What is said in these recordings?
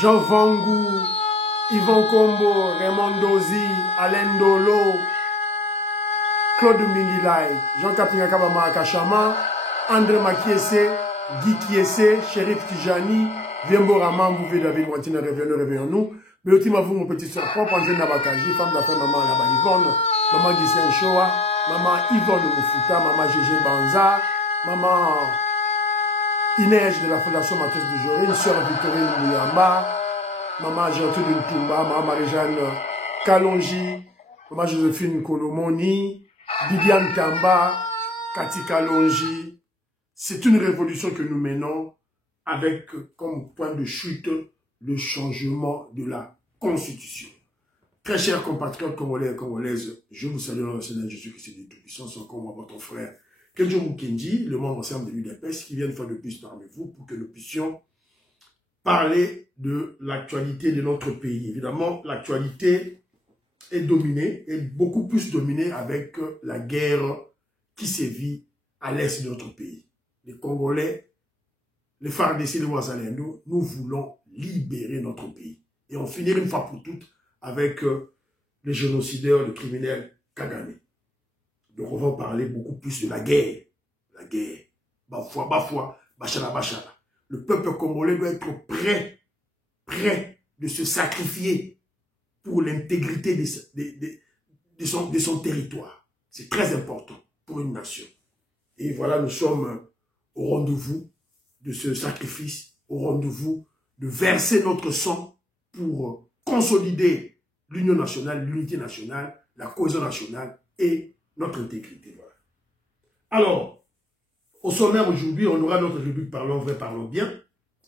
Jean Vangou, Yvon Kombo, Raymond Dozi, Alain Dolo, Claude Mingilay, Jean Kapinga Kabama Akashama, André Makiese, Guy Kiese, Shérif Tijani, Viembo Raman, Bouvé David Wantine, réveillons-nous. Mais aussi, vous, mon petit soeur propre, André Nabakaji, femme d'affaires, maman là-bas, Yvonne, maman Gisèle Shoa, maman Yvonne Moufuta, maman Gégé Banza, maman Inès de la Fondation Mathias de Joré, sœur Victorine Mouyamba, maman Gertrude Ntumba, maman Marie-Jeanne Kalonji, maman Joséphine Kolomoni, Bibiane Tamba, Cathy Kalonji. C'est une révolution que nous menons avec comme point de chute le changement de la Constitution. Très chers compatriotes congolais et congolaises, je vous salue dans le Seigneur Jésus-Christ de Tout-Puissant, c'est encore moi, votre frère Kenjo Mukendi, le membre ensemble de l'UDPS, qui vient une fois de plus parmi vous pour que nous puissions parler de l'actualité de notre pays. Évidemment, l'actualité est dominée, et beaucoup plus dominée avec la guerre qui sévit à l'est de notre pays. Les Congolais, les FARDC, les Ouazalendo, nous voulons libérer notre pays. Et en finir une fois pour toutes avec les génocideurs, les criminels Kagame. Donc on va parler beaucoup plus de la guerre. La guerre. Bafoua, bafoua, bachala, bachala. Le peuple congolais doit être prêt de se sacrifier pour l'intégrité de son territoire. C'est très important pour une nation. Et voilà, nous sommes au rendez-vous de ce sacrifice, au rendez-vous de verser notre sang pour consolider l'union nationale, l'unité nationale, la cohésion nationale et notre intégrité. Voilà. Alors, au sommaire aujourd'hui, on aura notre rubrique Parlons vrai, parlons bien,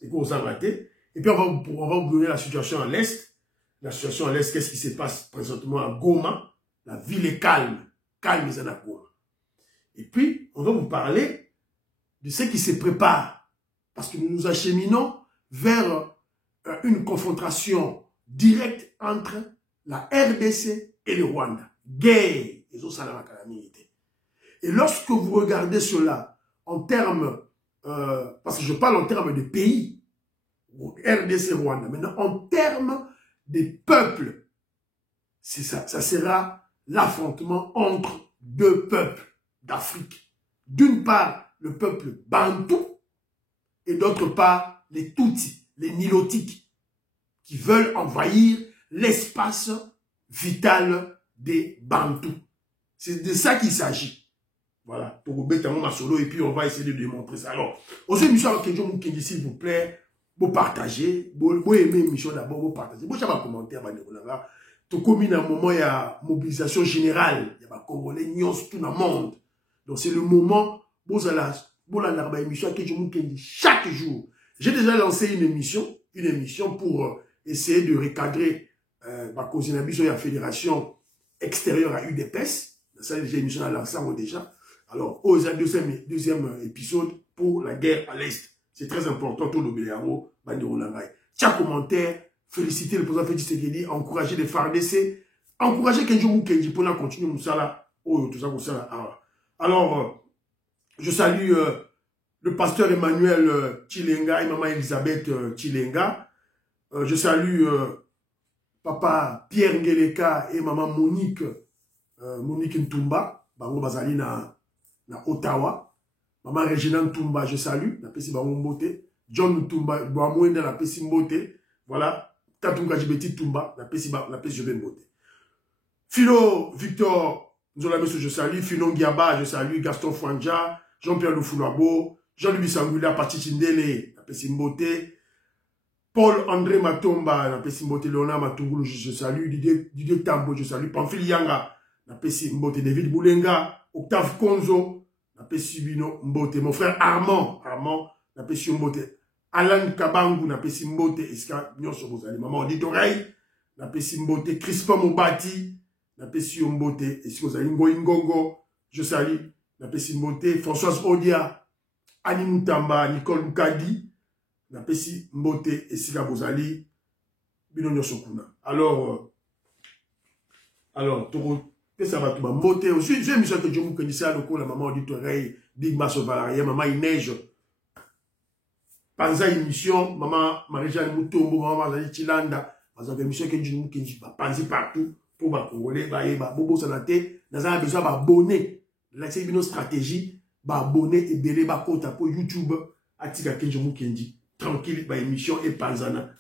et qu'on s'en raté. Et puis on va vous donner la situation à l'Est. La situation à l'Est, qu'est-ce qui se passe présentement à Goma? La ville est calme, calme à Goma. Et puis, on va vous parler de ce qui se prépare, parce que nous nous acheminons vers une confrontation directe entre la RDC et le Rwanda. Guerre. Et lorsque vous regardez cela en termes, parce que je parle en termes de pays, RDC, Rwanda, maintenant en termes des peuples, c'est ça, ça sera l'affrontement entre deux peuples d'Afrique. D'une part, le peuple Bantou, et d'autre part, les Tutsis, les Nilotiques, qui veulent envahir l'espace vital des Bantous. C'est de ça qu'il s'agit. Voilà. Et puis on va essayer de démontrer ça. Alors, aussi, Michel Kenjo Mukendi, s'il vous plaît, vous partagez, vous aimez Michel d'abord, vous partagez. Vous avez un commentaire, tout comme il y a un moment, il y a mobilisation générale. Il y a des Congolais, tout le monde. Donc c'est le moment, vous allez une émission Kenjo Mukendi chaque jour. J'ai déjà lancé une émission pour essayer de recadrer la fédération extérieure à UDPS. Ça, j'ai une émission à l'ensemble déjà. Alors, deuxième épisode pour la guerre à l'Est. C'est très important, tout le Béléaro, Bandirolangaï. Chaque commentaire, féliciter le président Félix Tshisekedi, encourager les FARDC, encourager Kenjo Mukendi pour continuer Moussala. Oh, tout ça, Moussala. Alors, je salue le pasteur Emmanuel Chilenga et maman Elisabeth Chilenga. Je salue papa Pierre Ngeleka et maman Monique Ntumba, bango bazali na Ottawa. Maman Regina Ntumba, je salue, na pesi bango mbote. John Ntumba, Boamouenda, na pesi mbote. Voilà, Tatunga Jibeti Ntumba, na pesi Jobé mbote. Philo Victor Nzolameso, je salue. Philo Ngiaba, je salue. Gaston Fwanja, Jean-Pierre Lufulabo, Jean-Louis Sangula, Pati Chindele, na pesi mbote. Paul-André Matomba, na pesi mbote. Léonard Matungulu, je salue. Didier Tambo, je salue. Pamphile Yanga, na pesi mbote. David Boulenga, Octave Konzo, na pesi bino mbote. Mon frère Armand, na pesi mbote. Alan Kabangu, na pesi mbote. Eska nyonso bozali. Maman Auditoreille, na pesi mbote. Crispin Mobati, na pesi mbote. Eska bozali. Ngoingongo, je salue. Na pesi mbote. Françoise Odia, Annie Moutamba, Nicole Mukadi, na pesi mbote. Eska bozali. Bino nyonso kuna. Alors, ça va tout mbote aussi. J'ai mis ça que je vous connaissais à la maman Auditoreille, Big Masso Valaria, maman il neige. Panza émission, maman Marie-Jeanne Moutombo, maman Mazali Chilanda, parce que émission que nous panzi partout pour les Congolais, bobo sanate, nous avons besoin d'abonner. Là, c'est une stratégie, d'abonner et belé, compte pour YouTube, Atika Kenji Mukendi, tranquille, émission et panzana.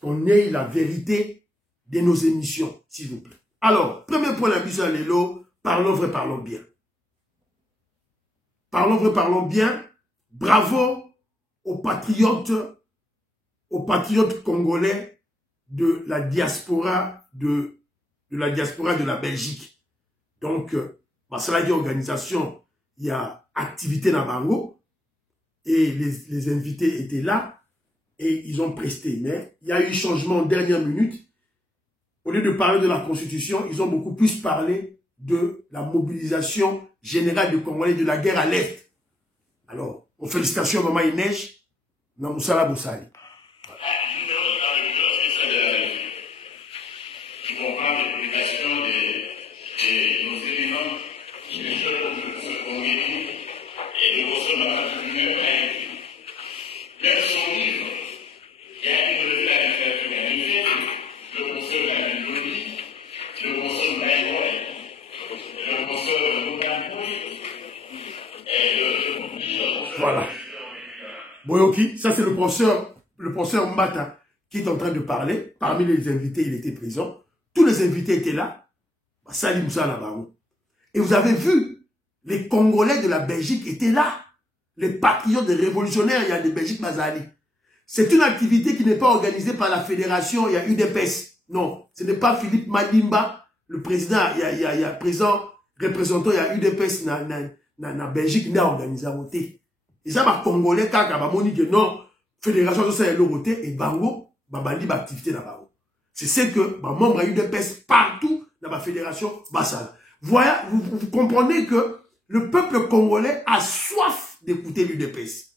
On ait la vérité de nos émissions, s'il vous plaît. Alors, premier point, la mission à l'élo, parlons vrai, parlons bien. Parlons vrai, parlons bien. Bravo aux patriotes congolais de la diaspora de la Belgique. Donc, cela dit organisation, il y a activité dans Bango et les invités étaient là et ils ont presté. Mais il y a eu changement en dernière minute. Au lieu de parler de la Constitution, ils ont beaucoup plus parlé de la mobilisation générale des Congolais de la guerre à l'Est. Alors, félicitations à Maman Inej, Namoussala Boussali. Qui comprend les publications de nos éléments qui ne peuvent pas se convaincre et de consommateurs de l'Union européenne. Dans son livre, il y a une revue de la littérature magnifique, le consul de la Bibliologie, le consul de Bayreuth, le consul de Mogamboui, et Voilà. Boyoki, ça c'est le professeur Mbata qui est en train de parler. Parmi les invités, il était présent. Tous les invités étaient là. Salim Zalabarou. Et vous avez vu, les Congolais de la Belgique étaient là. Les patriotes des révolutionnaires, il y a des Belgiques Mazali. C'est une activité qui n'est pas organisée par la fédération, il y a UDPS. Non, ce n'est pas Philippe Madimba, le président, il y a présent, représentant, il y a UDPS na Belgique, n'a organisé à voter. Et ça, les Congolais, quand ils ont dit que non, fédération, ça est le voter, et Bango, bandi activité dans Bango. C'est ce que les membres de l'UDPS partout dans la fédération Bassala. Voilà, vous comprenez que le peuple congolais a soif d'écouter l'UDPS.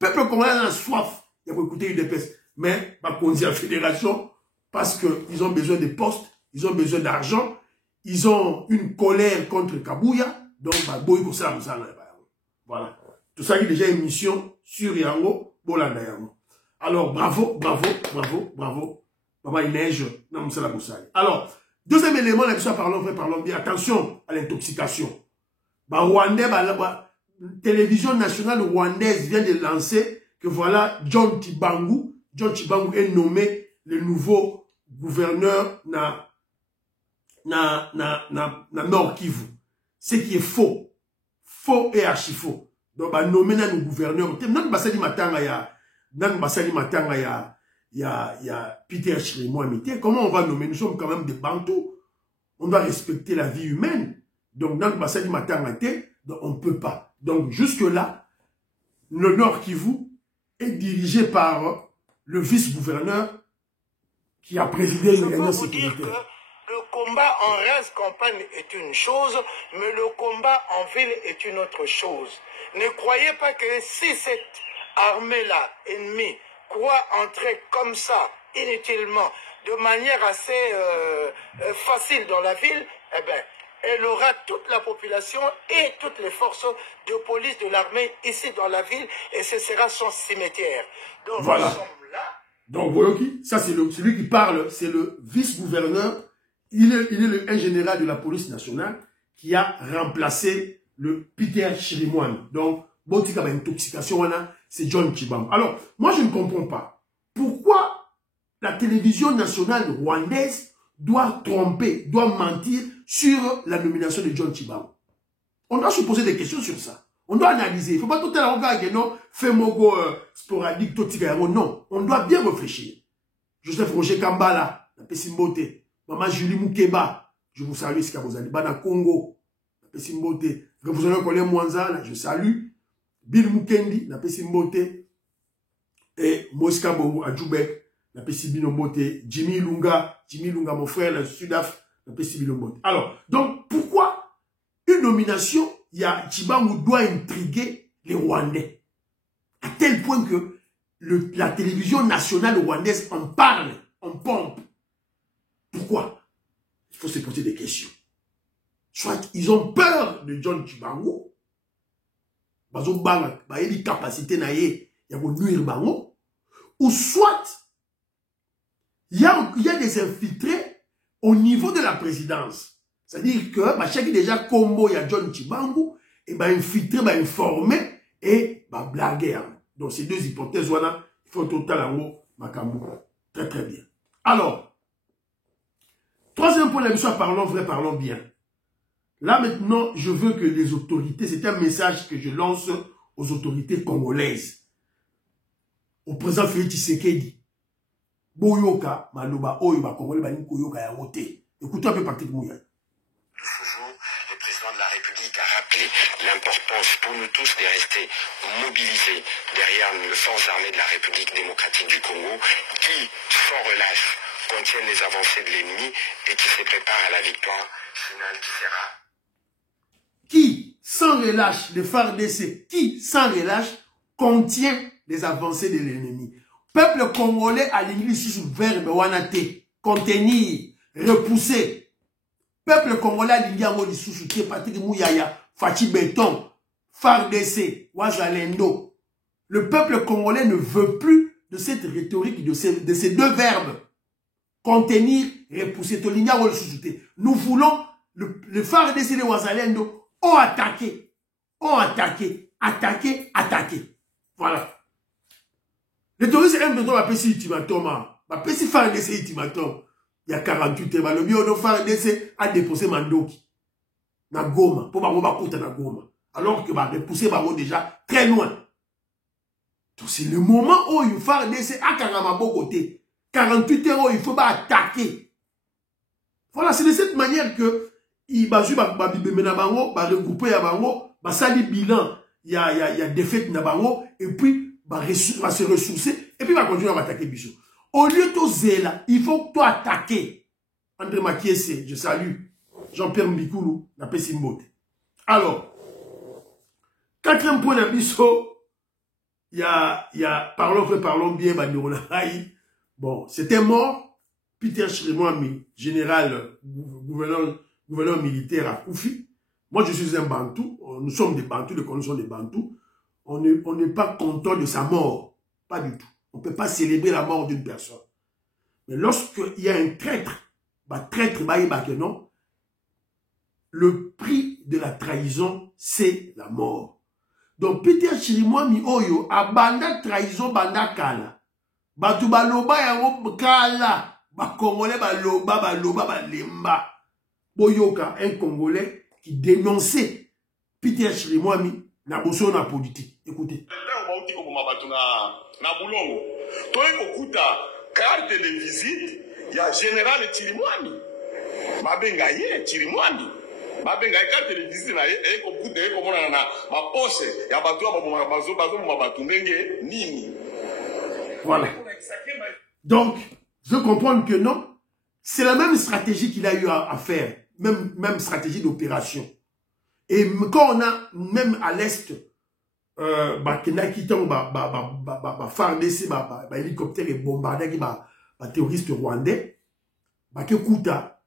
Le peuple congolais a soif d'écouter l'UDPS. Mais, la fédération, parce qu'ils ont besoin de postes, ils ont besoin d'argent, ils ont une colère contre Kabouya, donc, voilà. Tout ça, il y a déjà une mission sur Yango, Bolanda Yango. Alors, bravo, bravo, bravo, bravo. Maman Inej, Namoussala Boussali. Alors, deuxième élément, la mission parlons vrai, parlons bien. Attention à l'intoxication. Rwandais, télévision nationale rwandaise vient de lancer que voilà, John Chibangu est nommé le nouveau gouverneur na Nord Kivu. Ce qui est faux. Faux et archi faux. Donc, nommé le gouverneur. Il y a Peter Chirimouamité. Comment on va nommer? Nous sommes quand même des Bantous. On doit respecter la vie humaine. Donc, dans le bassin du matin, on ne peut pas. Donc, jusque-là, le Nord Kivu est dirigé par le vice-gouverneur qui a présidé une réunion sécuritaire. Le combat en race campagne est une chose, mais le combat en ville est une autre chose. Ne croyez pas que si cette armée-là, ennemie, croit entrer comme ça, inutilement, de manière assez facile dans la ville, eh bien, elle aura toute la population et toutes les forces de police de l'armée ici dans la ville, et ce sera son cimetière. Donc, voilà. Nous sommes là. Donc, Boyoki, ça c'est celui qui parle, c'est le vice-gouverneur. Il est le général de la police nationale qui a remplacé le Peter Chirimouane. Donc, Botika intoxication, c'est John Chibam. Alors, moi je ne comprends pas. Pourquoi la télévision nationale rwandaise doit tromper, doit mentir sur la nomination de John Chibam? On doit se poser des questions sur ça. On doit analyser. Il ne faut pas tout à l'heure non, fait mogo sporadique, non. On doit bien réfléchir. Joseph Roger Kambala, la Pessimbote. Maman Julie Moukeba, je vous salue, ce que vous allez dans Congo, la Pessimbote. Vous avez collé Mwanza, je salue. Bill Mukendi, la Pessimbote. Et Moska Bongo à Djoubek, la Pessimbote. Jimmy Lunga, mon frère, le Sudaf, la Pessimbote. Alors, donc, pourquoi une nomination, il y a Chibangu doit intriguer les Rwandais? À tel point que la télévision nationale rwandaise en parle, en pompe. Pourquoi? Il faut se poser des questions. Soit ils ont peur de John Chibangu, ils ont une capacité de nuire Bango, ou soit il y a des infiltrés au niveau de la présidence. C'est-à-dire que chaque déjà combo il y a John Chibangu et infiltré, informé et blaguer. Donc ces deux hypothèses voilà, il faut total en haut makambo. Très très bien. Alors, troisième point de la mission, parlons vrai, parlons bien. Là maintenant, je veux que les autorités, c'est un message que je lance aux autorités congolaises. Au président Félix Tshisekedi. Boyoka, Maloba, Oyoba, Congolais, Bani Koyoka, Yamote. Écoutez un peu Patrick Mouya. Toujours, le président de la République a rappelé l'importance pour nous tous de rester mobilisés derrière les forces armées de la République démocratique du Congo qui, sans relâche, contiennent les avancées de l'ennemi et qui se préparent à la victoire finale qui sera. Qui, sans relâche, le FARDC, qui, sans relâche, contient les avancées de l'ennemi. Peuple congolais a l'Église sous verbe wanate, contenir, repousser. Peuple congolais a l'Église sous Patrick Mouyaya, Fachi Béton, FARDC, Wazalendo. Le peuple congolais ne veut plus de cette rhétorique, de ces deux verbes. Contenir, repousser. Nous voulons le FARDC de Wazalendo ont attaqué, attaqué. Voilà. Les touristes M23 va passer ultimatum, va passer FARDC ultimatum. Il y a 48 heures, le bio de FARDC a déposé Mandoki. Na Goma, pour ma kouta na Goma. Alors que va repousser déjà très loin. Donc c'est le moment où il FARDC a carrément beau côté. 48 heures où il faut attaquer. Voilà, c'est de cette manière que il va regrouper à bango, va sali bilan, il y a défaite na bango, et puis va se ressourcer, et puis va continuer à attaquer Bichot. Au lieu de zéla, il faut que toi attaquer. André Makiese, je salue. Jean-Pierre Mbikoulou, la Pessimbote. Alors, quatrième point de Bichot, il y a, parlons bien, bon, c'était mort. Peter Chirimwami, général, gouverneur militaire à Koufi. Moi, je suis un Bantou. Nous sommes des Bantous, les conditions des Bantous. On n'est pas content de sa mort. Pas du tout. On ne peut pas célébrer la mort d'une personne. Mais lorsqu'il y a un traître, non, le prix de la trahison, c'est la mort. Donc, Peter Chirimwami Oyo, a banda trahison, banda kala. Batu baloba yango kala. Congolais baloba lemba. Boyoka, un Congolais qui dénonçait Peter Chirimwami na boso na politique. Écoutez. Carte de visite, il y a général Chirimwami. Mabengaye Chirimwami. Mabengaye carte de visite na e ko kuta e ko mona na ma poche ya batu ba bazo ma batu ndenge nini. Voilà. Donc, je comprends que non, c'est la même stratégie qu'il a eu à faire, même stratégie d'opération. Et quand on a, même à l'Est, FARDC, hélicoptère et bombardé terroriste rwandais, Kouta,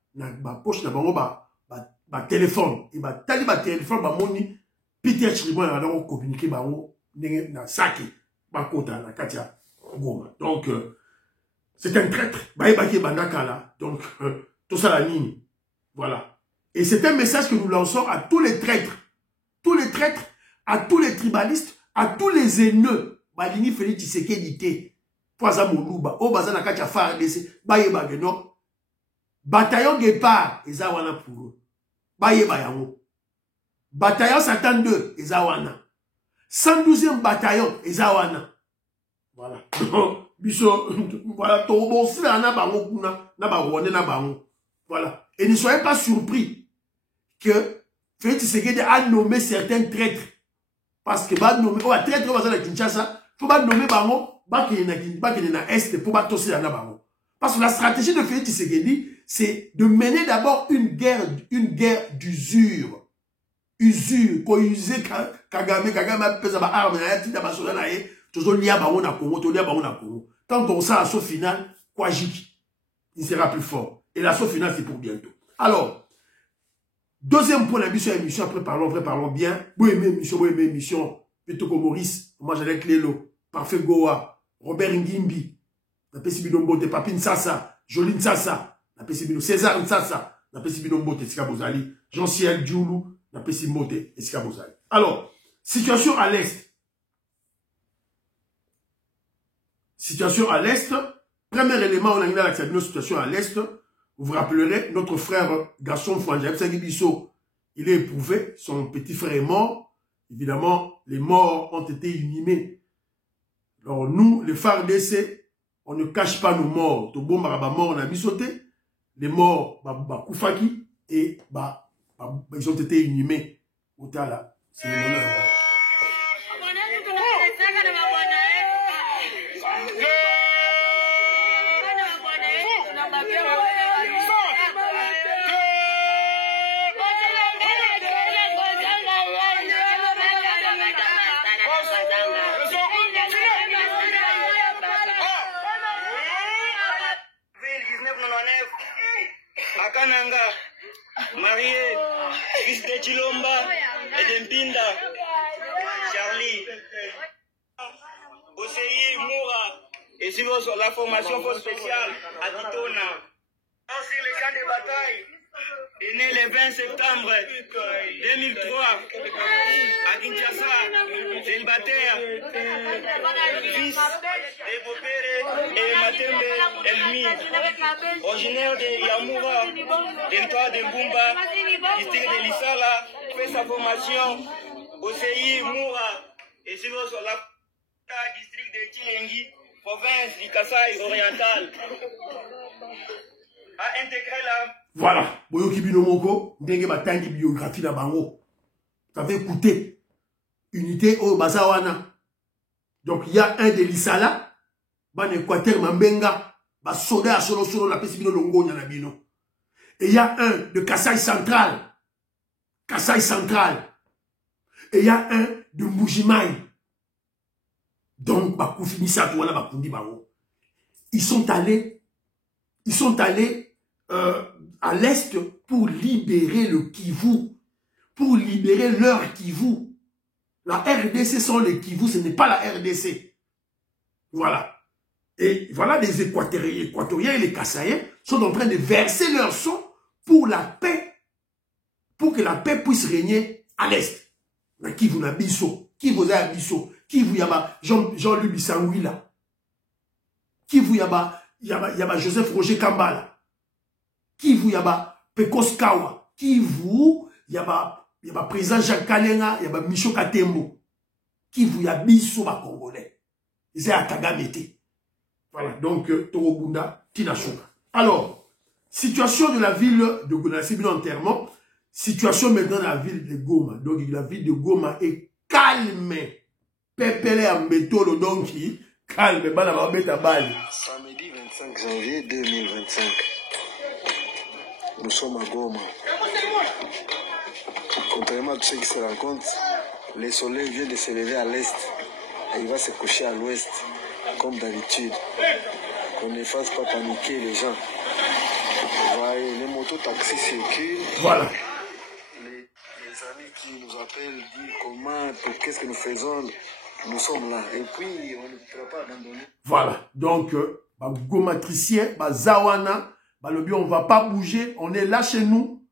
poche, téléphone, et téléphone, moni, Peter Chirimwami a communiqué, na saki, Kota, na Katia, Goma. Donc, c'est un traître. Donc, tout ça la ligne. Voilà. Et c'est un message que nous lançons à tous les traîtres. Tous les traîtres, à tous les tribalistes, à tous les haineux. Balini Félix Tshisekedi. Poisa Moluba. O Bazana Katia FARDC. Baye Bageno. Bataillon Guépard. Ezawana pour eux. Baye Bayango. Bataillon Satan 2. Ezawana. 112e bataillon. Ezawana. Voilà. Voilà, voilà. Et ne soyez pas surpris que Félix Tshisekedi a nommé certains traîtres. Parce que va nommer, traître à Kinshasa, il faut pas nommer Bango, na Est pour pas tosser dans Bango. Parce que la stratégie de Félix Tshisekedi, c'est de mener d'abord une guerre d'usure. Usure, qu'on use Kagame pèse ma arme, quand on sent l'assaut final, Kwajiki, il sera plus fort. Et l'assaut final, c'est pour bientôt. Alors, deuxième point, la émission, après parlons bien. Vous aimez émission, plutôt que Maurice, moi j'allais avec Lélo, Parfait Goa, Robert Ngimbi, napesi bino mbote, Papi Nsasa, Jolie Nsasa, napesi bino, César Nsasa, napesi bino mbote, esika bozali, Jean-Ciel Djoulou, napesi mbote, esika bozali. Alors, situation à l'Est. Situation à l'Est. Premier élément, on a mis la situation à l'Est. Vous vous rappellerez, notre frère Gaston Fouanja, il est éprouvé, son petit frère est mort. Évidemment, les morts ont été inhumés. Alors nous, les FARDC, on ne cache pas nos morts. Tobo Maraba mort, on a mis sauté. Les morts, Koufaki, et ils ont été inhumés. Otala, c'est le bonheur. Akananga, marié, fils de Chilomba et de Mpinda, Charlie, Osei Moura, et suivant sur la formation force spéciale à Titona. Sur les champs de bataille, est né le 20 septembre 2003 à Kinshasa, célibataire, fils de Bopere et Matembe Elmi, originaire de Yamoura, territoire de Mbumba, district de Lissala, fait sa formation au CI Moura et suivant sur la district de Chilengi, province du Kasaï oriental. A intégré la... Voilà, Boyoki Binomoko, Ndenge Batangi biographie la bango. Vous avez écouté unité au Bazawana. Donc il y a un de l'Issala, Ban Équateur Mambenga, Ba Soda Solo Solo la Pesibino Longo Nyanabino. Et il y a un de Kasaï Central. Kasaï Central. Et il y a un de Mbujimaï. Donc, Bakoufini Touana Bakundi Bango. Ils sont allés à l'Est pour libérer le Kivu, pour libérer leur Kivu. La RDC sont les Kivu, ce n'est pas la RDC. Voilà. Et voilà, les Équatoriens et les Kassaïens sont en train de verser leur sang pour la paix, pour que la paix puisse régner à l'Est. La Kivu na biso, Kivu za biso, Kivu yaba Jean-Louis Bissangouila, Kivu yaba Joseph Roger Kambala. Kivu yaba Pekos Kawa, Kivu yaba président Jacques Kalenga, yaba Micho Katembo, Kivu yaba biso ba Congolais. Ils sont à Kagamete. Voilà, donc Torobunda, Tinashoka. Alors, situation de la ville de Goma, c'est bien enterrement. Situation maintenant de la ville de Goma. Donc la ville de Goma est calme. Pepele à métolo donc calme. Samedi 25 janvier 2025. Nous sommes à Goma. Contrairement à tout ce qui se rencontre, le soleil vient de se lever à l'est et il va se coucher à l'ouest, comme d'habitude. Qu'on ne fasse pas paniquer les gens. Voyez, les motos-taxis circulent. Voilà. Les amis qui nous appellent disent comment, qu'est-ce que nous faisons. Nous sommes là. Et puis, on ne pourra pas abandonner. Voilà. Donc, Gomatricien, Zawana, on ne va pas bouger. On est là chez nous.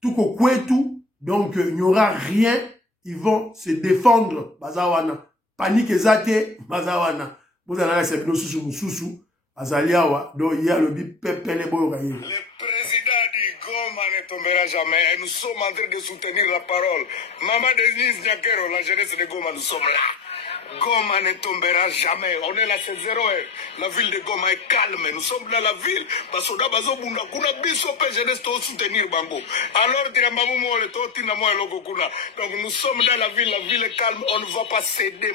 Tout au Kouetou. Donc, il n'y aura rien. Ils vont se défendre. Bazawana. Panique ezate, Bazawana. Vous allez c'est nos sous Azaliawa. Donc, il y a le bip pepele boyoraye. Le président du Goma ne tombera jamais. Et nous sommes en train de soutenir la parole. Maman Denise Nyakero, la jeunesse de Goma, nous sommes là. Goma ne tombera jamais. On est là, c'est 0. La ville de Goma est calme. Nous sommes dans la ville. Parce que nous avons soutenir Bango. Alors, donc nous sommes dans la ville est calme. On ne va pas céder.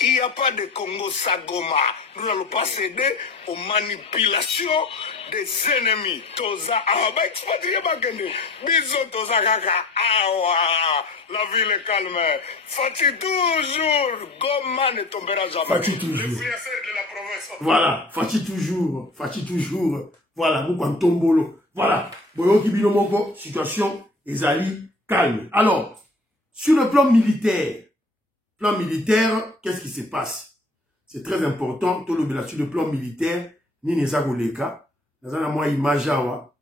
Il n'y a pas de Congo Sagoma. Nous n'allons pas céder aux manipulations des ennemis. Toza Awa, expatrié Bakende. Bisous Toza Kaka Awa. La ville est calme. Fati toujours. Goma ne tombera jamais. Fati toujours. Le frère de la province. Voilà. Fati toujours. Fati toujours. Voilà. Tombolo. Voilà. Boyoki Binomoko. Situation. Ezali calme. Alors, sur le plan militaire, plan militaire, qu'est-ce qui se passe? C'est très important, tout le sur le plan militaire, ni neza goleka, nazana moi image awa,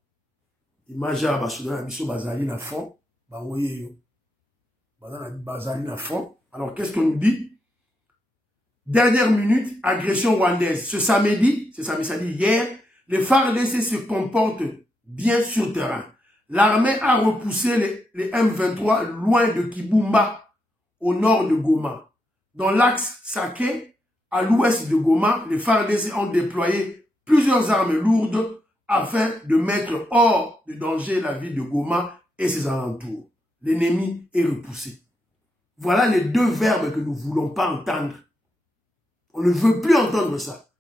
image awa basuda na biso bazali na fond, baoye yo, bazali na fond. Alors qu'est-ce qu'on nous dit? Dernière minute, agression rwandaise. Ce samedi, hier, les FARDC se comportent bien sur terrain. L'armée a repoussé les M23 loin de Kibumba, au nord de Goma. Dans l'axe Saké, à l'ouest de Goma, les FARDC ont déployé plusieurs armes lourdes afin de mettre hors de danger la ville de Goma et ses alentours. L'ennemi est repoussé. Voilà les deux verbes que nous ne voulons pas entendre. On ne veut plus entendre ça.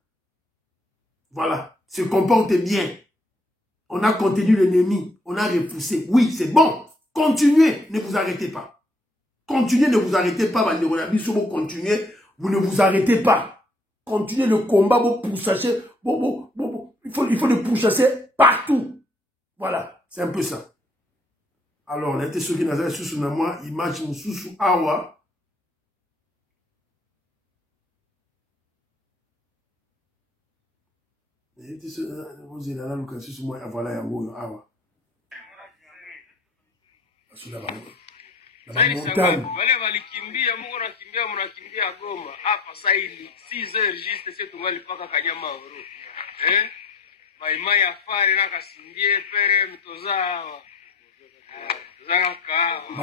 Voilà, se comporte bien. On a contenu l'ennemi, on a repoussé. Oui, c'est bon. Continuez, ne vous arrêtez pas. Continuez, ne vous arrêtez pas. Continuez, vous ne vous arrêtez pas. Continuez le combat, vous pourchassez. Il faut le pourchasser partout. Voilà, c'est un peu ça. Alors, on a été ceux qui n'avaient pas sous moi, image sous awa. Voilà, awa. Wale walikimbia, Mungu nakimbia, mnakimbia Goma. Hapa sasa hivi 6h juste sio tungali paka Kanyama Oro. Maimai afari na kasimbie pere mtozawa.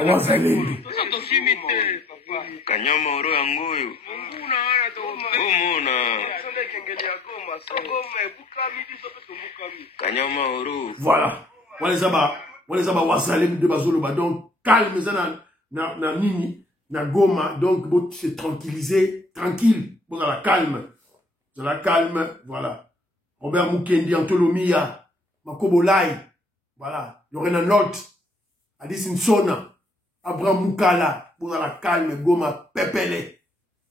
Wazalendo. Sasa toshimite papa. Kanyama Oro ya ngoyo. Nguna wana to Gomona. Sonde kengeli ya Goma, so Goma ebuka midi so peso buka midi. Kanyama Oro. Voilà. Wale zaba wazalendo de bazolo donc calme ça na nini na Goma donc vous se tranquilliser tranquille vous à la calme voilà Robert Mukendi Antolomia Makobolai voilà Lorena Note Alice Nsona Abraham Mukala vous à la calme Goma Pepele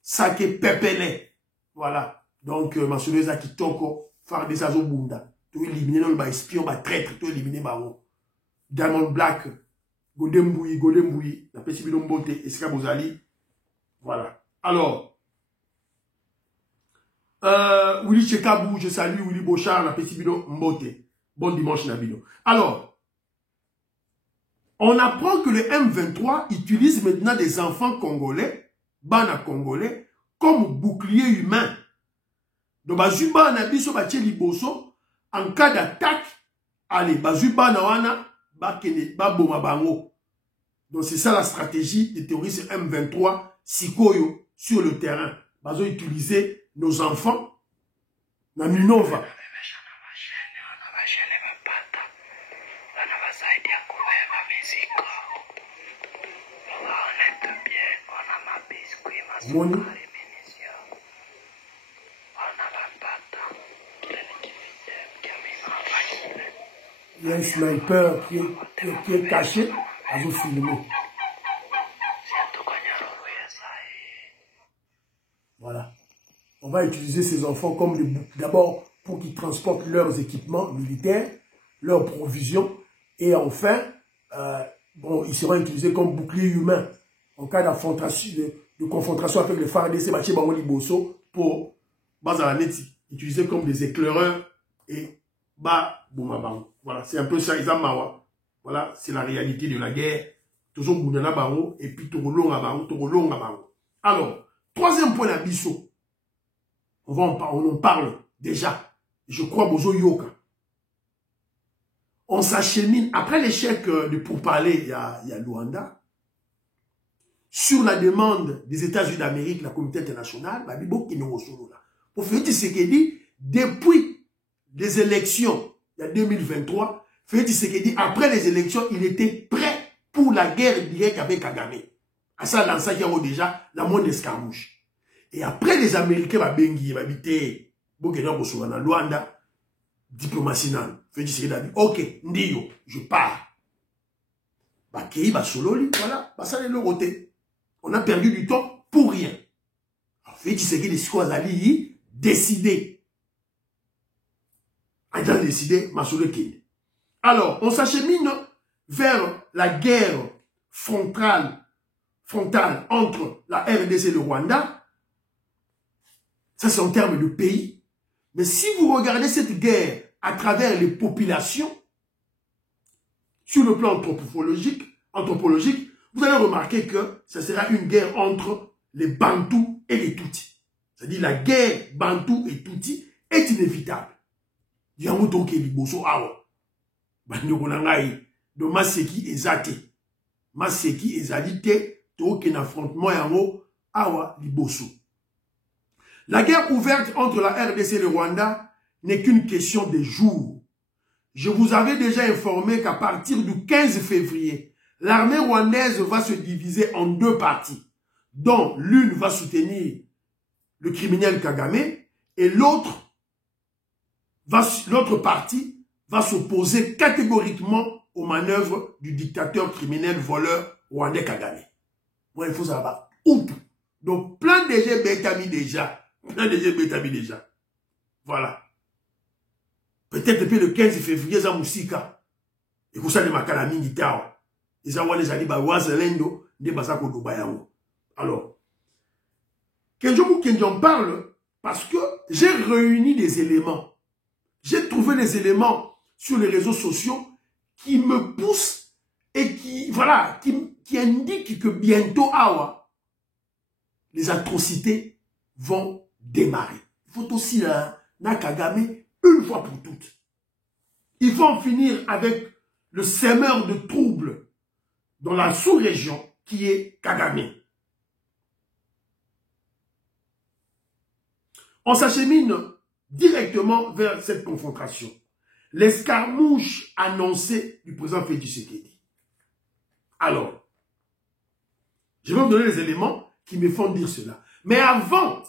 Sake Pepele voilà donc Masoleza Kitoko Far des Azobunda tout éliminer le espion traître tout éliminer Baron Diamond Black Godembouyi, la Pessibilo Mbote, Eska Bozali. Voilà. Alors, Willy Chekabou, je salue Willy Bochard, la Pessibilo Mbote. Bon dimanche, Nabilo. Alors, on apprend que le M23 utilise maintenant des enfants congolais, bana congolais, comme bouclier humain. Donc, Bazuba Nabiso Bache Liboso, en cas d'attaque, allez, Bazuba Nawana, donc c'est ça la stratégie des terroristes M23 Sikoyo sur le terrain. Ils ont utilisé nos enfants dans Minova. Il y a un sniper qui est caché à vous filmer. Voilà. On va utiliser ces enfants comme d'abord pour qu'ils transportent leurs équipements militaires, leurs provisions, et enfin, bon, ils seront utilisés comme boucliers humains en cas de confrontation avec les FARDC, pour utiliser comme des éclaireurs et voilà, c'est un peu ça, Isamawa. Voilà, c'est la réalité de la guerre. Toujours Boudana Baro, et puis Torolonga Baro. Alors, troisième point d'Abisso. On en parle déjà. Je crois Bozo Yoka. On s'achemine, après l'échec de pourparler, il y a Luanda, sur la demande des États-Unis d'Amérique, la communauté internationale, pour faire ce qu'il dit, depuis les élections, il y a 2023, Félix Tshisekedi, après les élections, il était prêt pour la guerre directe avec Kagame. À ça, dans ça, il y a déjà la moindre escarmouche. Et après les Américains, Babengi, Babité, Bokena, Bosovana, Luanda, diplomatie nan. Félix Tshisekedi a dit, ok, Ndiyo, je pars. Bakei, Basololi, voilà, ça les loroté. On a perdu du temps pour rien. Alors, Félix Tshisekedi, ce qu'on a dit, décidé. Il a décidé, Masole Kende. Alors, on s'achemine vers la guerre frontale frontale entre la RDC et le Rwanda, ça c'est en termes de pays. Mais si vous regardez cette guerre à travers les populations, sur le plan anthropologique, vous allez remarquer que ce sera une guerre entre les Bantous et les Tutsis. C'est-à-dire la guerre Bantou et Tutsi est inévitable. Yango toke liboso awa. Bandeko na ngai de maseki ezate. Maseki ezalite toke na affrontement yango awa liboso. La guerre ouverte entre la RDC et le Rwanda n'est qu'une question de jours. Je vous avais déjà informé qu'à partir du 15 février, l'armée rwandaise va se diviser en deux parties, dont l'une va soutenir le criminel Kagame et l'autre partie va s'opposer catégoriquement aux manœuvres du dictateur criminel voleur rwandais Kagame. Moi, il faut savoir. Donc, plein de gens bétami déjà. Voilà. Peut-être depuis le 15 février, ça moussika. Et pour ça, les makalami ngitao. Ils ont les alibas wazelendo, des basako dobayango. Alors, Kenjo parle parce que j'ai réuni des éléments. J'ai trouvé des éléments sur les réseaux sociaux qui me poussent et qui, voilà, qui indiquent que bientôt, les atrocités vont démarrer. Il faut aussi la Kagame une fois pour toutes. Il faut en finir avec le semeur de troubles dans la sous-région qui est Kagame. On s'achemine directement vers cette confrontation. L'escarmouche annoncée du président Félix Tshisekedi. Alors, je vais vous donner les éléments qui me font dire cela. Mais avant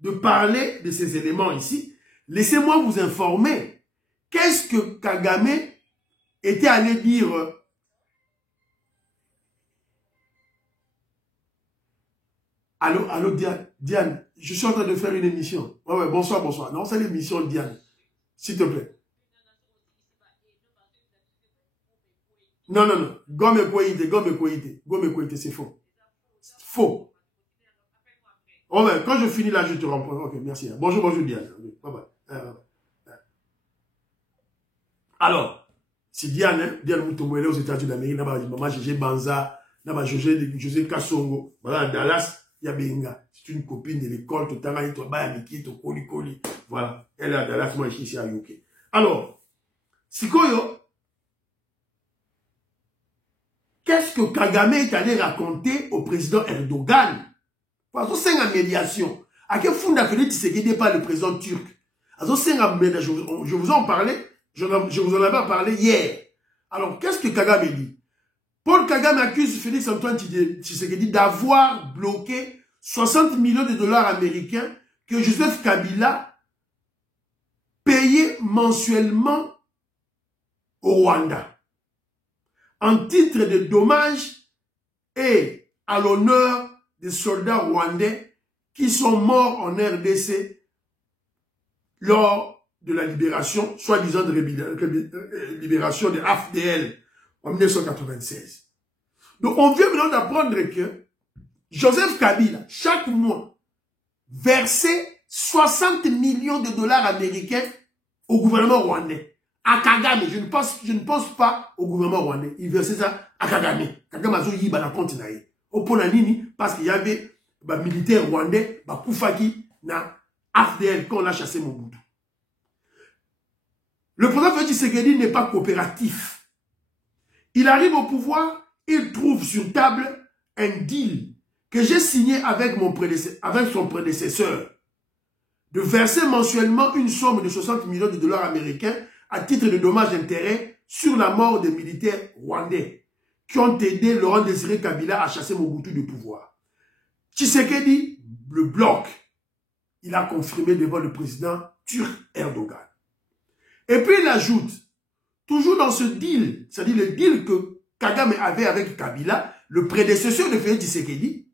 de parler de ces éléments ici, laissez-moi vous informer qu'est-ce que Kagame était allé dire. Allô, Diane, je suis en train de faire une émission. Ouais, bonsoir. Non, c'est l'émission Diane. S'il te plaît. Non. Gomme Kouite, c'est faux. Faux. Oh, ouais, quand je finis là, je te reprends. Ok, merci. Bonjour, Diane. Bye bye. Alors, c'est Diane, hein? Diane Moutoumouele aux États-Unis d'Amérique. Maman Gégé Banza, José Kassongo. Voilà, Dallas. Yabenga, c'est une copine de l'école, tout à l'heure, voilà, elle est à Dallas, moi, je suis ici à UK. Alors, Sikoyo, qu'est-ce que Kagame est allé raconter au président Erdogan? Parce que c'est une médiation. À quel fond Félix Tshisekedi n'est pas le président turc? Je vous en parlais, je vous en avais parlé hier. Alors, qu'est-ce que Kagame dit? Paul Kagame accuse Félix Antoine Tshisekedi d'avoir bloqué 60 millions de dollars américains que Joseph Kabila payait mensuellement au Rwanda, en titre de dommages et à l'honneur des soldats rwandais qui sont morts en RDC lors de la libération, soi-disant de libération de AFDL en 1996. Donc, on vient maintenant d'apprendre que Joseph Kabila, chaque mois, versait 60 millions de dollars américains au gouvernement rwandais. À Kagame, je ne pense pas au gouvernement rwandais. Il versait ça à Kagame. Kagame a dit la compte naïe. Au Ponanini, parce qu'il y avait des militaires rwandais, Koufaki, na AFDL, quand on a chassé Mobutu. Le président Félix Tshisekedi n'est pas coopératif. Il arrive au pouvoir, il trouve sur table un deal que j'ai signé avec son prédécesseur de verser mensuellement une somme de 60 millions de dollars américains à titre de dommages d'intérêt sur la mort des militaires rwandais qui ont aidé Laurent Désiré Kabila à chasser Mobutu du pouvoir. Tshisekedi le bloque. Il a confirmé devant le président turc Erdogan. Et puis il ajoute, toujours dans ce deal, c'est-à-dire le deal que Kagame avait avec Kabila, le prédécesseur de Félix Tshisekedi,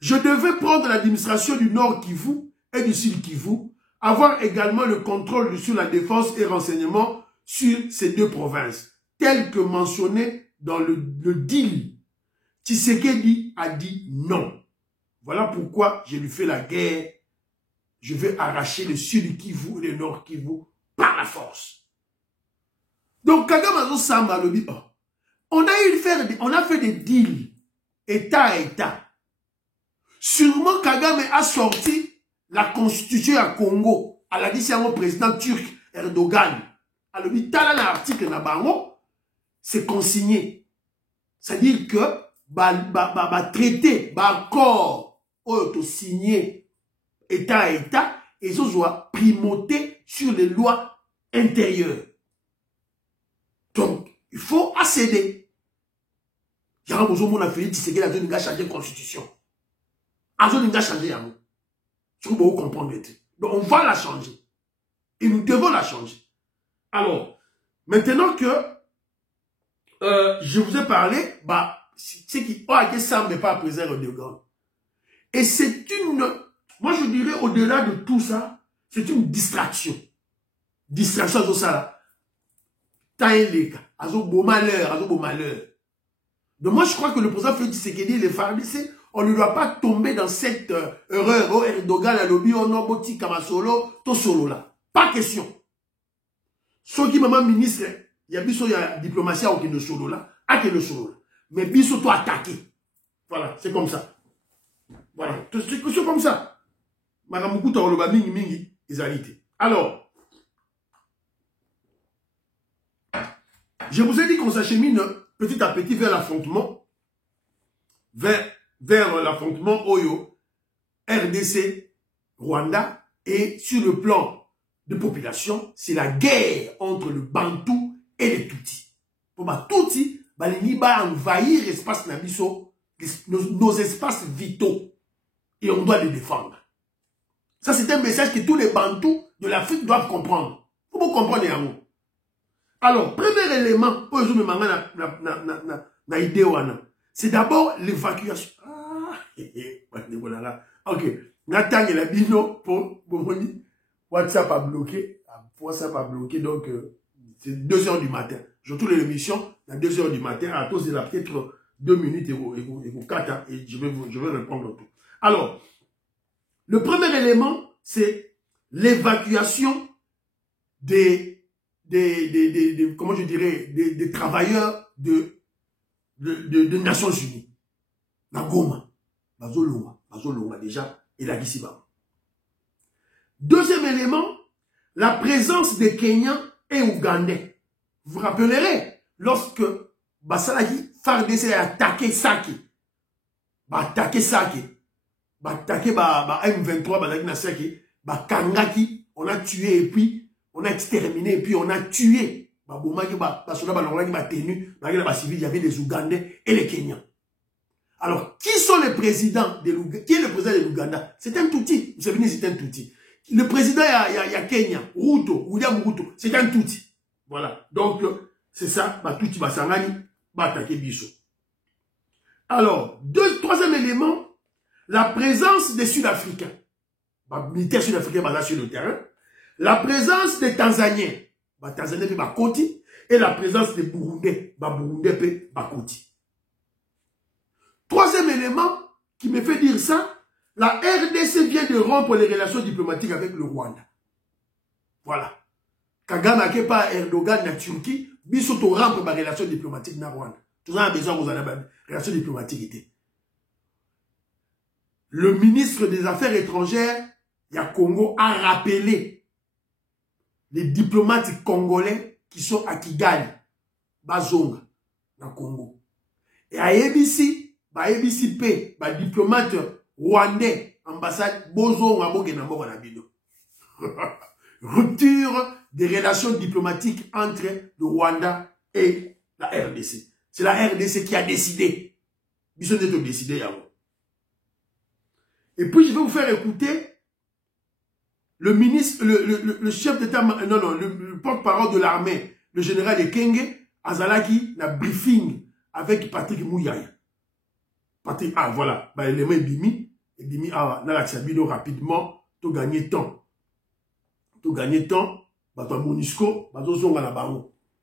je devais prendre l'administration du Nord Kivu et du Sud Kivu, avoir également le contrôle sur la défense et renseignement sur ces deux provinces, tel que mentionné dans le deal. Tshisekedi a dit non. Voilà pourquoi je lui fais la guerre. Je vais arracher le sud Kivu et le nord Kivu par la force. Donc, Kagame Samba le dit, on a fait des deals, État à État. Sûrement, Kagame a sorti la constitution à Congo. Elle a dit, c'est un président turc, Erdogan. Elle a dit, t'as là l'article, c'est consigné. C'est-à-dire que, traité, accord, signé, État à État, et ça soit primauté sur les lois intérieures. Donc, il faut accéder. Il y a un besoin de faire Tshisekedi a dû changer la constitution. A dû changer. Si vous comprenez. Donc, on va la changer. Et nous devons la changer. Alors, maintenant que je vous ai parlé, c'est qui ça n'est pas présent au Erdogan. Et c'est une, moi je dirais au-delà de tout ça, c'est une distraction. Distraction de ça là. Beau malheur. Donc moi je crois que le président Félix Tshisekedi, les FARDC, on ne doit pas tomber dans cette erreur. Oh Erdogan a lobby, oh non, boti kamasolo, to solo là. Pas question. Ce qui maman ministre, il y a diplomatie à aucun solo là, à quel solo là. Mais biso to attaqué. Voilà, c'est comme ça. Voilà, c'est comme ça. Madame Moukuta Oloba mingi isalité. Alors, je vous ai dit qu'on s'achemine petit à petit vers l'affrontement, vers l'affrontement Oyo, RDC, Rwanda, et sur le plan de population, c'est la guerre entre le Bantou et les Tutsis. Pour Tutsi, les va envahir l'espace Nabiso, nos espaces vitaux, et on doit les défendre. Ça, c'est un message que tous les Bantous de l'Afrique doivent comprendre. Vous comprenez, amour. Alors, premier élément, c'est d'abord l'évacuation. Ok. Nathan et la bino pour WhatsApp a bloqué. WhatsApp a bloqué, donc c'est 2 h du matin. Je tourne l'émission à 2 h du matin. À tous, il a peut-être 2 minutes et 4 et je vais répondre tout. Alors, le premier élément, c'est l'évacuation des comment je dirais, des travailleurs de Nations Unies. La Goma, Bazoloma déjà, et la Gissiba. Deuxième élément, la présence des Kenyans et Ougandais. Vous vous rappellerez, lorsque Basalagi FARDC a attaqué Sake, M23, Kangaki, on a tué et puis on a exterminé et puis on a tué. Il y avait des Ougandais et les Kenyans. Alors, qui sont les présidents de l'Ouganda? Qui est le président de l'Ouganda? C'est un Tutsi. Vous savez, c'est un Tutsi. Le président, il y a Kenya, William Ruto, c'est un Tutsi. Voilà. Donc, c'est ça, Tutsi Basangani, attaquer Bisso. Alors, troisième élément, la présence des Sud-Africains. Militaires sud-africains basés sur le terrain. La présence des Tanzaniens. Tanzaniens et Bakoti. Et la présence des Burundais. Burundais et Bakoti. Troisième élément qui me fait dire ça, la RDC vient de rompre les relations diplomatiques avec le Rwanda. Voilà. Kagame n'a pas Erdogan na Turquie, bisoto rampe les relations diplomatiques na Rwanda. Tout ça a besoin de relations diplomatiques. Le ministre des Affaires étrangères, ya Congo, a rappelé les diplomates congolais qui sont à Kigali, Bazonga, dans Congo. Et à ABC, ABC, diplomate rwandais, ambassade, Bozonga, rupture des relations diplomatiques entre le Rwanda et la RDC. C'est la RDC qui a décidé. Ils ont décidé avant. Et puis je vais vous faire écouter le ministre, le chef d'État, le porte-parole de l'armée, le général Ekenge, Azalaki, la briefing avec Patrick Mouyaya. Patrick, voilà, l'élément est bimi, dans l'accès rapidement, tu gagnes temps. Tu gagnes temps, tu as MONUSCO, tu as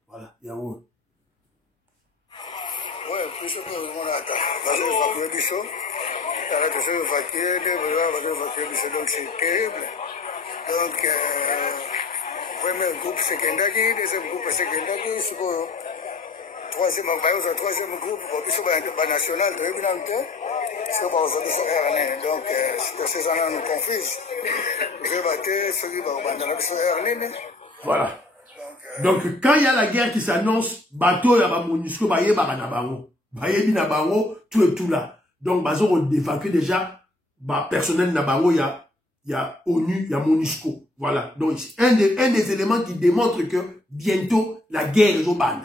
voilà, il y a un. Ouais, biso mpe omonaka bazoévacue biso tala tozoévacue nde bazoévacue biso donc c'est terrible donc premier groupe sekendaki deuxième groupe sekendaki sikoyo troisième groupe biso banational toyebi nanu te siko bakozwa biso rn donc situation eza nanu confuse tozoyeba te soki bakobandana biso rn. Voilà. Donc, quand il y a la guerre qui s'annonce, bateau, il y a MONUSCO, il y a tout et tout là. Donc, on évacue déjà, personnel Nabango, il y a ONU, il y a MONUSCO. Voilà. Donc, c'est un des éléments qui démontre que bientôt, la guerre est au bande.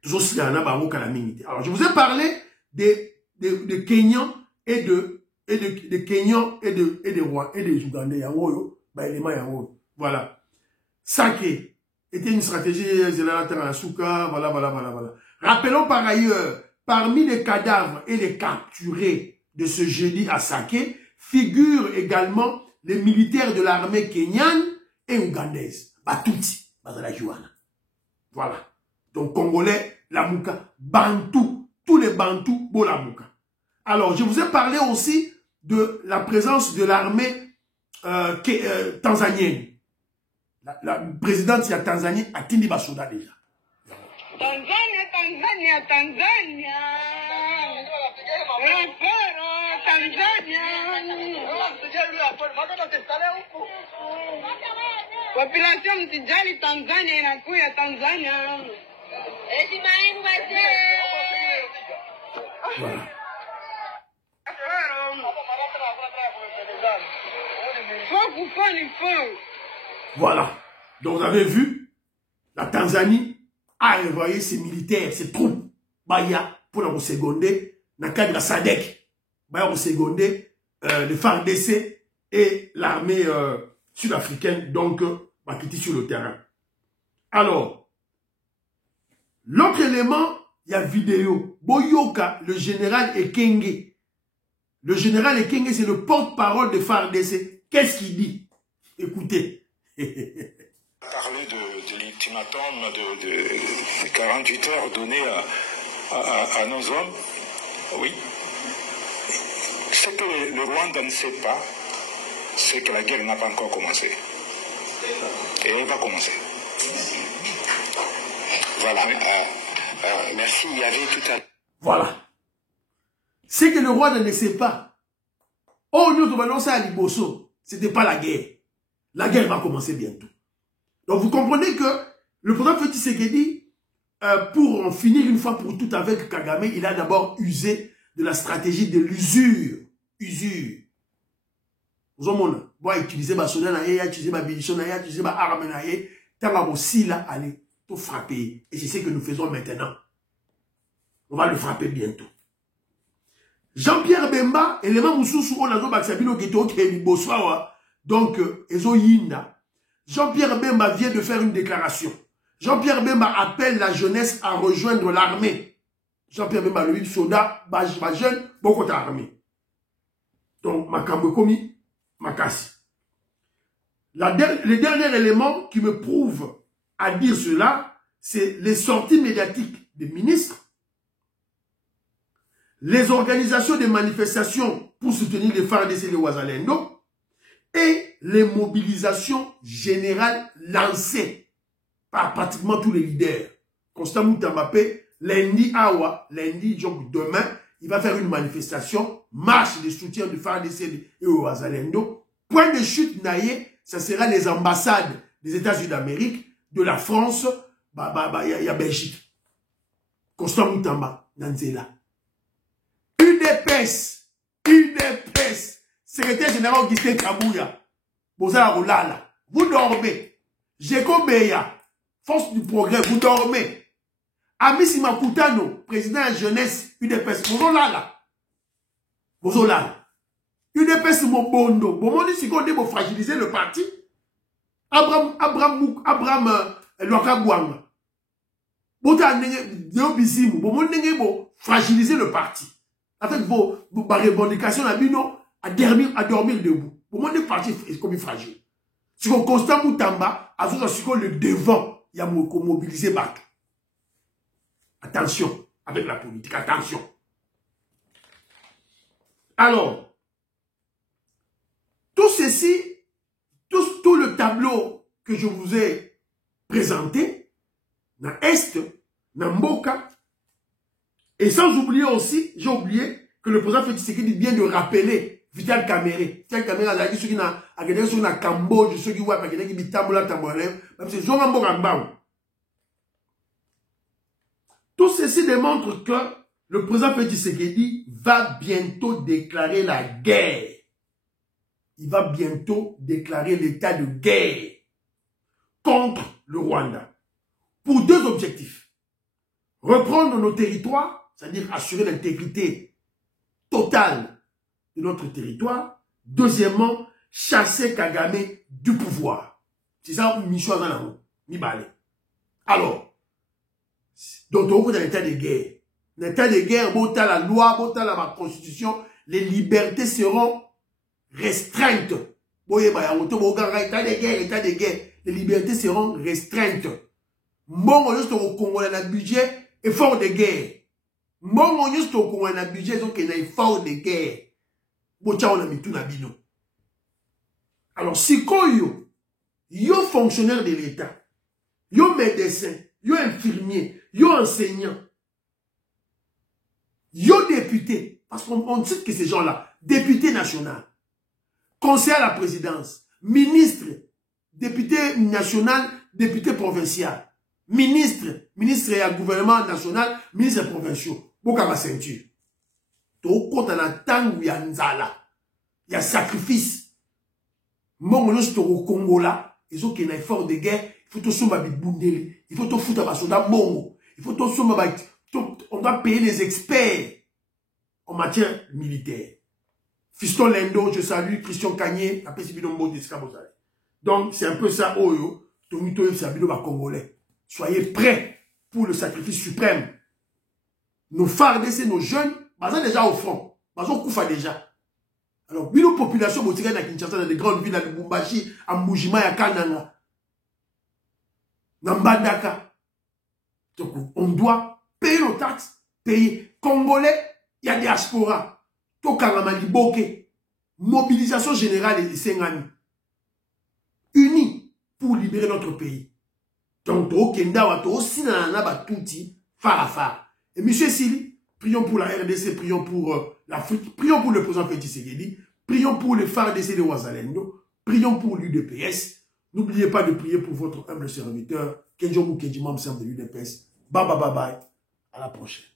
Toujours s'il y a un Nabango calamité. Alors, je vous ai parlé des Kenyans et des Kenyans et des Rwandais et des Ougandais. Voilà. Saké était une stratégie voilà. Rappelons par ailleurs, parmi les cadavres et les capturés de ce jeudi à Saké, figurent également les militaires de l'armée kenyane et ougandaise. Batuti, Bazalajuana. Voilà. Donc, Congolais, Lamouka, Bantou, tous les Bantous, Bolamouka. Alors, je vous ai parlé aussi de la présence de l'armée tanzanienne. La présidente de la Tanzanie a Tindi Basoda déjà. Tanzania. Population msijali Tanzania inakuya Tanzania. Voilà. Voilà. Donc vous avez vu, la Tanzanie a envoyé ses militaires, ses troupes, Baya, pour la seconder, dans le cadre de la SADC, Baya pour seconder le FARDC et l'armée sud-africaine, donc, quitter sur le terrain. Alors, l'autre élément, il y a vidéo. Boyoka, le général Ekenge. Le général Ekenge, c'est le porte-parole de FARDC. Qu'est-ce qu'il dit? Écoutez. Parler de l'ultimatum de 48 heures donné à nos hommes, oui. Ce que le Rwanda ne sait pas, c'est que la guerre n'a pas encore commencé. Et elle va commencer. Voilà. Merci, il y avait tout à... Voilà. C'est que le Rwanda ne sait pas. Oh, nous avons ça à Liboso. Ce n'était pas la guerre. La guerre va commencer bientôt. Donc vous comprenez que le président Félix Tshisekedi, pour en finir une fois pour toutes avec Kagame, il a d'abord usé de la stratégie de l'usure. Usure. Vous avez utilisé ma soda, utilisé ma bénichon, utilisé ma arme, tant aussi là, allez, tout frapper. Et c'est ce que nous faisons maintenant. On va le frapper bientôt. Jean-Pierre Bemba, élément Moussoussou, on a dit Baxabino Geto, qui est Boswawa. Donc, Ezo Yinda. Jean-Pierre Bemba vient de faire une déclaration. Jean-Pierre Bemba appelle la jeunesse à rejoindre l'armée. Jean-Pierre Bemba, le soldat, ma jeune, beaucoup d'armée. Donc, Makambo Komi, Makassi. Le dernier élément qui me prouve à dire cela, c'est les sorties médiatiques des ministres, les organisations de manifestations pour soutenir les FARDC et les Ouazalendo, et les mobilisations générales lancées par pratiquement tous les leaders. Constant Moutambapé, lundi, donc demain, il va faire une manifestation, marche de soutien de FARDC et Ouazalendo. Point de chute naïe, ça sera les ambassades des États-Unis d'Amérique, de la France, il y a Belgique. Constant Moutamba, Nanzela. UDPS, secrétaire général Augustin Kabouya, vous dormez. Jeko Beya, force du progrès, vous dormez. Amici Makutano, président de la jeunesse, UDPS, vous là. UDPS Mobondo, vous si vous fragiliser le parti. Abraham Lokabouanga. Vous fragiliser le parti. Avec vos revendications à dormir debout. Pour moi, le parti est comme fragile. Si on constate Moutamba, avec le devant, il y a mobilisé bac. Attention, avec la politique. Attention. Alors, tout ceci, tout le tableau que je vous ai présenté, dans Est, dans Mboka, et sans oublier aussi, j'ai oublié que le président Félix Tshisekedi vient de rappeler Vital Kamerhe. Vital Kamerhe a dit ceux qui sont dans Cambodge, ceux qui voient pas qui bitambola tambolem, même si Zonga Mboka Mbao. Tout ceci démontre que le président Félix Tshisekedi va bientôt déclarer la guerre. Il va bientôt déclarer l'état de guerre contre le Rwanda. Pour deux objectifs. Reprendre nos territoires, c'est-à-dire assurer l'intégrité totale de notre territoire. Deuxièmement, chasser Kagame du pouvoir. C'est ça, mission à Nibale. Alors, donc on est dans l'état de guerre. L'état de guerre, bota la loi, bota la constitution, les libertés seront restreintes. État de guerre, les libertés seront restreintes. Bon, on est au Congo, on a un budget, effort de guerre. Bon, on est au Congo, on a un budget, donc il y a un effort de guerre. Bon, on a mis tout nabino. Alors, si koyo, yo fonctionnaire de l'État, yo médecin, yo infirmier, yo enseignant, yo député, parce qu'on cite que ces gens-là, député national, conseiller à la présidence, ministre, député national, député provincial, ministre et à gouvernement national, ministre provinciaux, boka ma ceinture. To compte en temps où il y a nzala, il y a sacrifice. Mon nous au Congo là, ils ont qu'un effort de guerre, il faut tout sommer avec Bundeli, il faut tout foutre à Basoda Mongo, il faut tout sommer avec, on doit payer les experts en matière militaire. Fiston Lendo, je salue, Christian Kanye, après c'est Binombo de Skabozale. Donc, c'est un peu ça, Oyo, Tomito et Sabino va congolais. Soyez prêts pour le sacrifice suprême. Nos FARDC, nos jeunes, basés déjà au front, basés au Koufa déjà. Alors, bino population, botika na Kinshasa, dans les grandes villes, à Lubumbashi, à Mujima, à Kananga, dans Mbandaka. Donc, on doit payer nos taxes, payer. Congolais, il y a diaspora. Tokangamali Boke. Mobilisation générale et Sengani. Unis pour libérer notre pays. Donc, Kenda Wato, aussi nanana batouti, far. Et monsieur Sili, prions pour la RDC, prions pour l'Afrique, prions pour le président Félix Tshisekedi, prions pour les FARDC de Ouazalendo, prions pour l'UDPS. N'oubliez pas de prier pour votre humble serviteur, Kenjomou Kenjimam, membre de l'UDPS. Bye bye bye bye. À la prochaine.